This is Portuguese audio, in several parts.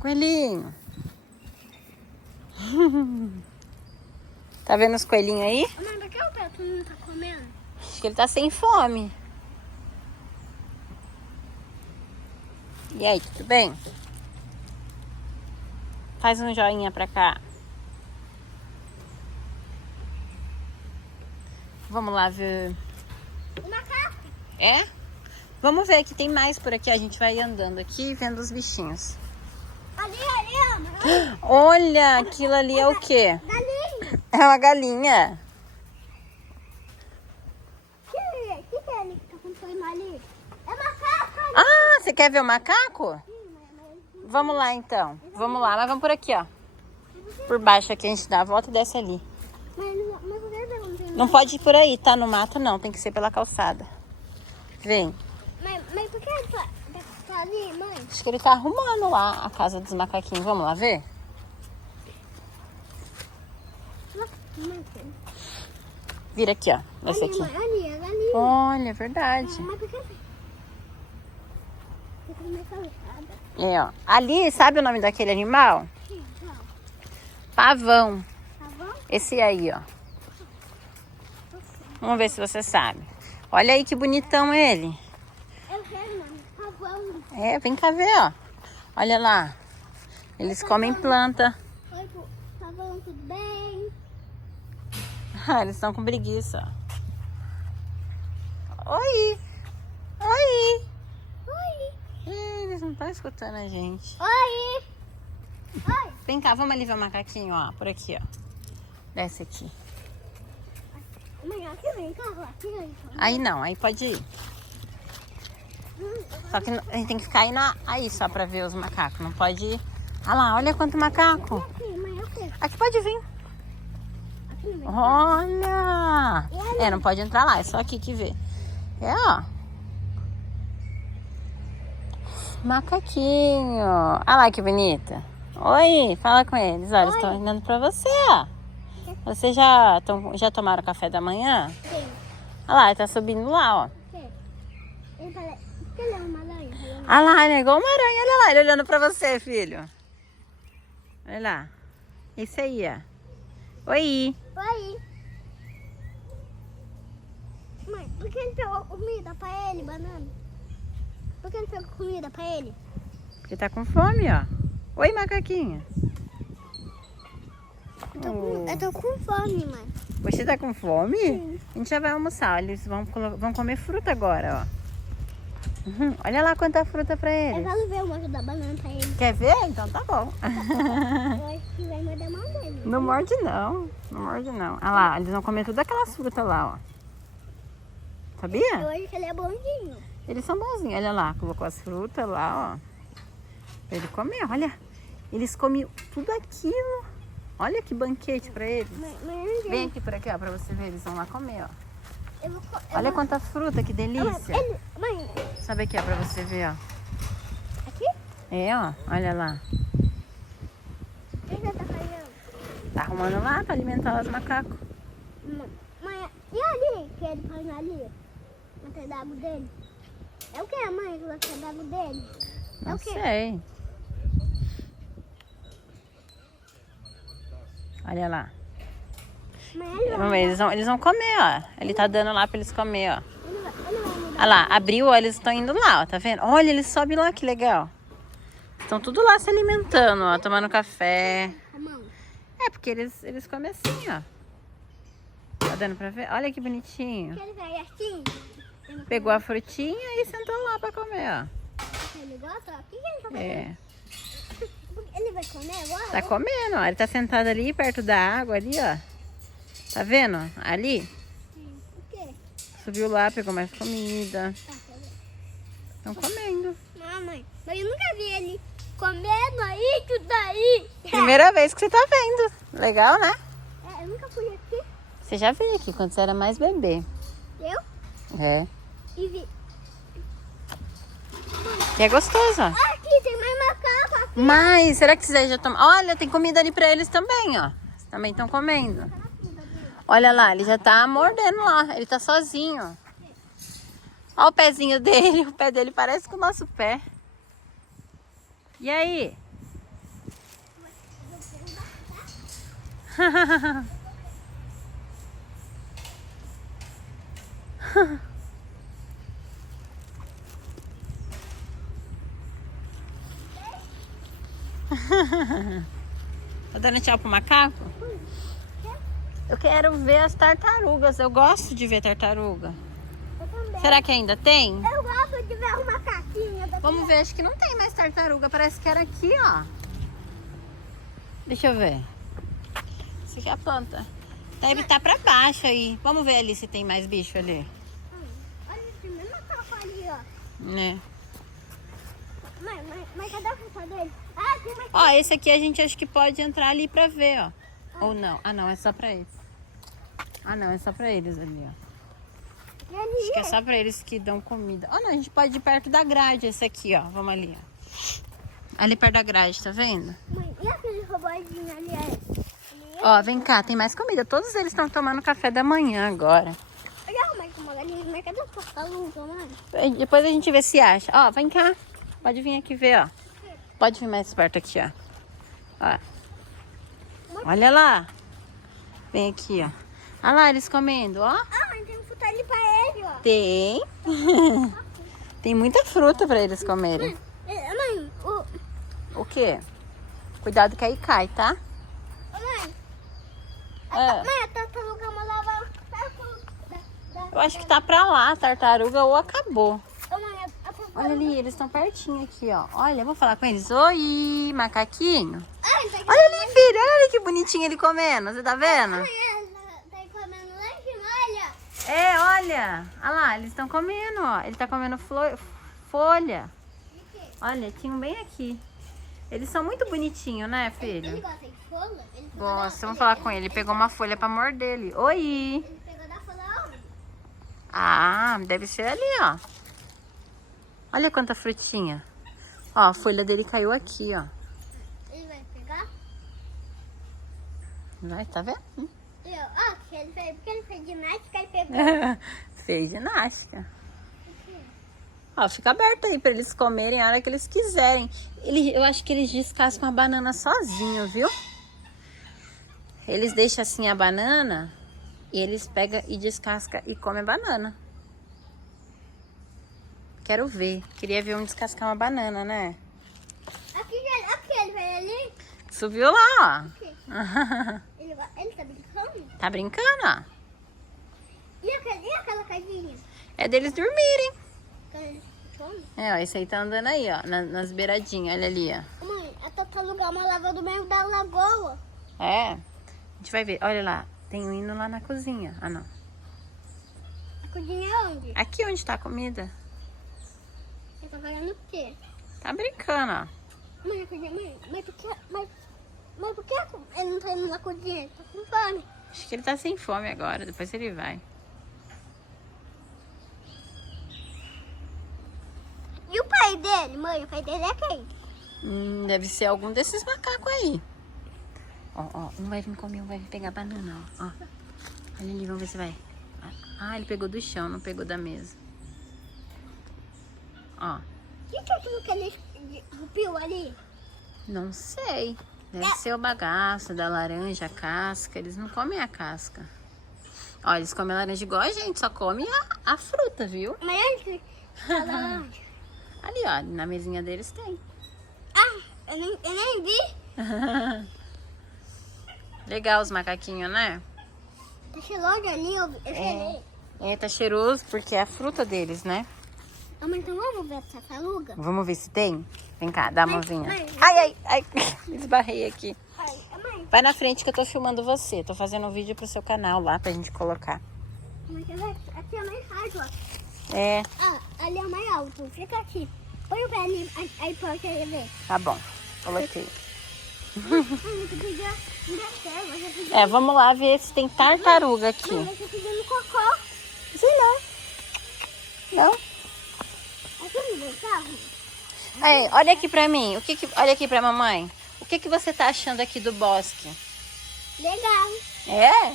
Coelhinho. Tá vendo os coelhinhos aí? Mãe, por que o Beto não tá comendo? Acho que ele tá sem fome. E aí, tudo bem? Faz um joinha pra cá. Vamos lá ver. O macaco? É? Vamos ver que tem mais por aqui. A gente vai andando aqui vendo os bichinhos. Ali, mãe. Olha, aquilo ali é o quê? Galinha. É uma galinha. Que é ali que tá com coisa ali? É macaco ali. Ah, você quer ver o macaco? Sim, mãe. Vamos lá então. Vamos lá, mas vamos por aqui, ó. Por baixo aqui a gente dá a volta e desce ali. Mas eu quero ver onde tem Não pode ir por aí, tá? No mato não, tem que ser pela calçada. Vem. Mas por que ele tá ali, mãe? Acho que ele tá arrumando lá a casa dos macaquinhos. Vamos lá ver? Mãe, Vira aqui, ó. Esse ali, aqui. mãe, ali, é galinha. Olha, é verdade. Mas por que? Fica na calçada. É, ó. Ali, sabe o nome daquele animal? Sim, tá. Pavão. Tá bom? Esse aí, ó. Vamos ver se você sabe. Olha aí que bonitão ele. Eu quero, mãe. Tá bom. É, vem cá ver, ó. Olha lá. Eles comem planta. Oi, tá bom, tudo bem? Ah, eles estão com preguiça. Oi. Oi. Oi. Eles não estão escutando a gente. Oi. Oi. Vem cá, vamos ali ver o macaquinho, ó. Por aqui, ó. Desce aqui. Mãe, aqui vem carro, aqui vem. Aí não, aí pode ir. Só que a gente tem que ficar aí só pra ver os macacos. Não pode ir. Ah lá, olha quanto macaco. Aqui, mãe, aqui. Aqui pode vir. Aqui vem. Olha. É, não pode entrar lá, é só aqui que vê. É, ó. Macaquinho. Olha lá que bonita. Oi, fala com eles. Olha, eles estão olhando pra você, ó. Vocês já tomaram café da manhã? Sim. Olha lá, ele tá subindo lá, ó. Ele parece... Ele é uma aranha. Olha lá, ele é igual uma aranha. Olha lá, ele olhando pra você, filho. Olha lá. Isso aí, ó. Oi. Oi. Mãe, por que ele pegou comida pra ele, banana? Por que ele pegou comida pra ele? Porque tá com fome, ó. Oi, macaquinho. Eu tô com fome, mãe. Você tá com fome? Sim. A gente já vai almoçar. Eles vão comer fruta agora, ó. Olha lá quanta fruta pra Eu eles. quero ver o moço da banana pra ele. Quer ver? Então tá bom. Eu acho que vai morder a mão dele. Não morde não. Não morde não. Olha lá, eles vão comer todas aquelas frutas lá, ó. Eu Sabia? acho que ele é bonzinho. Eles são bonzinhos. Olha lá, colocou as frutas lá, ó. Pra ele comer, olha. Eles comem tudo aquilo. Olha que banquete pra eles. Vem aqui por aqui, ó, pra você ver. Eles vão lá comer, ó. Olha quanta fruta, que delícia. Mãe, Sabe aqui, ó, pra você ver, ó. aqui? É, ó, olha lá. O que você tá fazendo? Tá arrumando lá pra alimentar os macacos. Mãe, e ali? Que ele põe ali? No pedaço dele? É o que, mãe, que você pedaço dele? É Não o quê? sei. Olha lá. Mãe, ele Vamos vai, ver, eles vão comer, ó. Ele tá dando lá pra eles comer, ó. ele vai mudar. Olha lá, abriu, ó, eles estão indo lá, ó, tá vendo? Olha, eles sobem lá, que legal. Estão tudo lá se alimentando, ó, tomando café. A mão. É, porque eles comem assim, ó. Tá dando pra ver? Olha que bonitinho. Que ele vai assim? Pegou a frutinha e sentou lá pra comer, ó. Ele gosta? O que ele tá fazendo? É, Ele vai comer agora? tá comendo, ó. Ele tá sentado ali perto da água, ali, ó. Tá vendo? Ali. O quê? Subiu lá, pegou mais comida. Estão comendo. Mamãe, mas eu nunca vi ele comendo aí, tudo daí. Primeira vez que você tá vendo. Legal, né? Eu nunca fui aqui. Você já veio aqui quando você era mais bebê. Eu? É. E vi. E é gostoso, ó. Aqui tem mais macaco. Aqui. Mas, será que vocês já tomaram? Olha, tem comida ali pra eles também, ó. Eles também estão comendo. Olha lá, ele já tá mordendo lá. Ele tá sozinho. Olha o pezinho dele. O pé dele parece com o nosso pé. E aí? Tá dando tchau pro macaco? Eu quero ver as tartarugas. Eu gosto de ver tartaruga. Eu também. Será que ainda tem? Eu gosto de ver um macaquinho. Vamos ver, acho que não tem mais tartaruga. Parece que era aqui, ó. Deixa eu ver. Isso aqui é a planta. Deve estar pra baixo aí. Vamos ver ali se tem mais bicho ali. Olha esse mesmo macaco ali, ó. Né? Mas cadê a fruta dele? Ah, tem mais. Ó, esse aqui a gente acho que pode entrar ali pra ver, ó. Ou não. Ah, não, é só pra eles. Ah, não, é só pra eles ali, ó. Acho que é só pra eles que dão comida. Ó, não, a gente pode ir perto da grade, esse aqui, ó. Vamos ali, ó. Ali perto da grade, tá vendo? Mãe, e aquele robôzinho ali? Ó, vem cá, tem mais comida. Todos eles estão tomando café da manhã agora. Olha, mas como galinha, mas cadê os tartarugas, mano? Depois a gente vê se acha. Ó, vem cá. Pode vir aqui ver, ó. Pode vir mais perto aqui, ó. Ó. Olha lá. Vem aqui, ó. Olha lá, eles comendo, ó. Ah, mas tem um fruta ali pra ele, ó. Tem. Tem muita fruta pra eles comerem. Mãe, O quê? Cuidado que aí cai, tá? mãe, É. mãe, a tartaruga lava Eu acho que tá pra lá, a tartaruga, ou acabou. Mãe, Olha ali, eles estão pertinho aqui, ó. Olha, vou falar com eles. Oi, macaquinho. Ai, tá Olha ali, filho. Olha ali que bonitinho ele comendo. Você tá vendo? tá comendo lá em cima, olha. É, olha. Olha lá, eles estão comendo, ó. Ele tá comendo folha. Olha, tinha um bem aqui. Eles são muito bonitinhos, né, Ele filho? gosta de folha? Gosta. Vamos falar com ele. Ele pegou uma folha pra morder ele. Oi. Ele pegou da folha onde? Ah, deve ser ali, ó. Olha quanta frutinha. Ó, a folha dele caiu aqui, ó. Ele vai pegar? Vai, tá vendo? Porque ele fez ginástica e pegou. Fez ginástica. Ó, fica aberto aí pra eles comerem a hora que eles quiserem. Eu acho que eles descascam a banana sozinho, viu? Eles deixam assim a banana e eles pegam e descascam e comem a banana. Quero ver. Queria ver um descascar uma banana, né? Aqui ele vai ali. Subiu lá, ó. Aqui. Ele tá brincando? Tá brincando, ó. E aquela casinha? É deles dormirem. Come? É, ó, esse aí tá andando aí, ó, nas beiradinhas, olha ali, ó. Mãe, a tartaruga é uma lava do meio da lagoa. É, a gente vai ver, olha lá, tem um hino lá na cozinha. Ah, não. A cozinha é onde? Aqui onde tá a comida. Você tá fazendo o quê? Tá brincando, ó. Mãe, a cozinha, mas por que ele não tá indo na cozinha? Ele tá com fome. Acho que ele tá sem fome agora, depois ele vai. E o pai dele, mãe? O pai dele é quem? Deve ser algum desses macacos aí. Ó, ó, um vai vir comer, um vai vir pegar banana, ó. Ó. Olha ali, vamos ver se vai. Ah, ele pegou do chão, não pegou da mesa. Ó. O que é aquilo que ele cupiu ali? Não sei. Deve ser o bagaço da laranja, a casca. Eles não comem a casca. Ó, eles comem a laranja igual a gente, só come a fruta, viu? Mas antes, ela... Ali, ó, na mesinha deles tem. Ah, eu nem vi. Legal os macaquinhos, né? Tá cheiroso ali, eu cheirei. É, tá cheiroso porque é a fruta deles, né? Ah, mas então vamos ver essa tartaruga? Vamos ver se tem? Vem cá, dá a Mãe, mãozinha. mãe. Ai, ai, ai. Esbarrei aqui. Ai, mãe, Vai na frente que eu tô filmando você. Tô fazendo um vídeo pro seu canal lá pra gente colocar. mãe, quer ver? Aqui é mais rádio, ó. É, Ah, ali é mais alto. Fica aqui. Põe o pé ali, aí pode querer ver. tá bom. Coloquei. Mãe, você pediu você pediu... É, vamos lá ver se tem tartaruga Mãe, aqui. você pediu no cocô. Sei não. Não? Aqui no meu carro. Aí, olha aqui pra mim. Olha aqui pra mamãe. O que você tá achando aqui do bosque? Legal. É?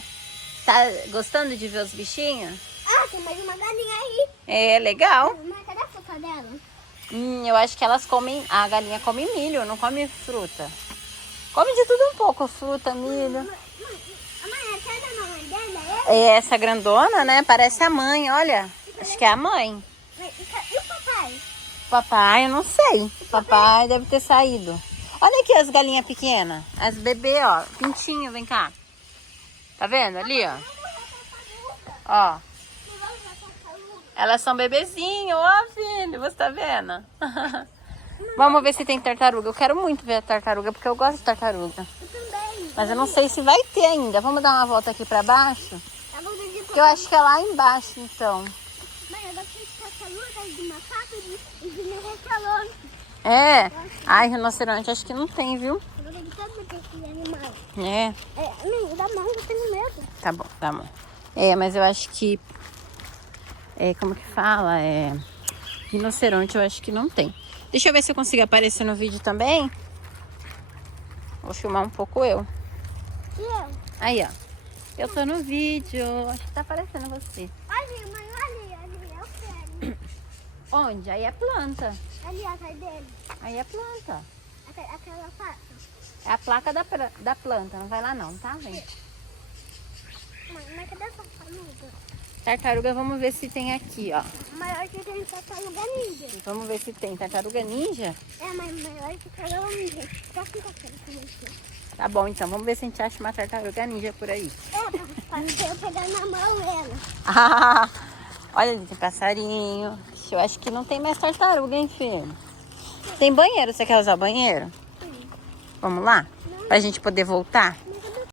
Tá gostando de ver os bichinhos? Ah, tem mais uma galinha aí. É, legal. Mãe, cadê a fruta dela? Eu acho que elas comem... A galinha come milho, não come fruta. Come de tudo um pouco. Fruta, milho. Mãe, É essa grandona, né? Parece a mãe, olha. Acho que é a mãe. E o papai? Papai, eu não sei. Papai deve ter saído. Olha aqui as galinhas pequenas. As bebês, ó. Pintinho, vem cá. Tá vendo ali, ó? Ó. Elas são bebezinhos, ó, filho. Você tá vendo? Vamos ver se tem tartaruga. Eu quero muito ver a tartaruga, porque eu gosto de tartaruga. Eu também. Mas eu não sei se vai ter ainda. Vamos dar uma volta aqui pra baixo? Tá bom, Porque eu acho que é lá embaixo, então. Mãe, eu gosto de tartaruga, de macaco e de rinoceronte. É? Ai, rinoceronte, acho que não tem, viu? Eu gosto de todos esses animais. É. Mãe, dá mão, eu tenho medo. Tá bom, tá bom. É, mas eu acho que... como que fala? Rinoceronte eu acho que não tem. Deixa eu ver se eu consigo aparecer no vídeo também. Vou filmar um pouco eu. E eu? Aí, ó. Eu tô no vídeo. Acho que tá aparecendo você. Ali, mãe, ali, eu quero. Onde? Aí é planta. Ali, atrás dele. Aí é planta. Aquela faca. É a placa da planta. Não vai lá não, tá? Vem. Mãe, cadê essa tartaruga? Tartaruga, vamos ver se tem aqui, ó. Maior que tem tartaruga ninja. Vamos ver se tem. Tartaruga ninja? Mas maior que tartaruga ninja. Só que você. Tá bom, então. Vamos ver se a gente acha uma tartaruga ninja por aí. Pra eu pegar na mão ela. Ah, olha ali, tem passarinho. Eu acho que não tem mais tartaruga, hein, filho? Tem banheiro. Você quer usar o banheiro? Sim. Vamos lá? Pra gente poder voltar?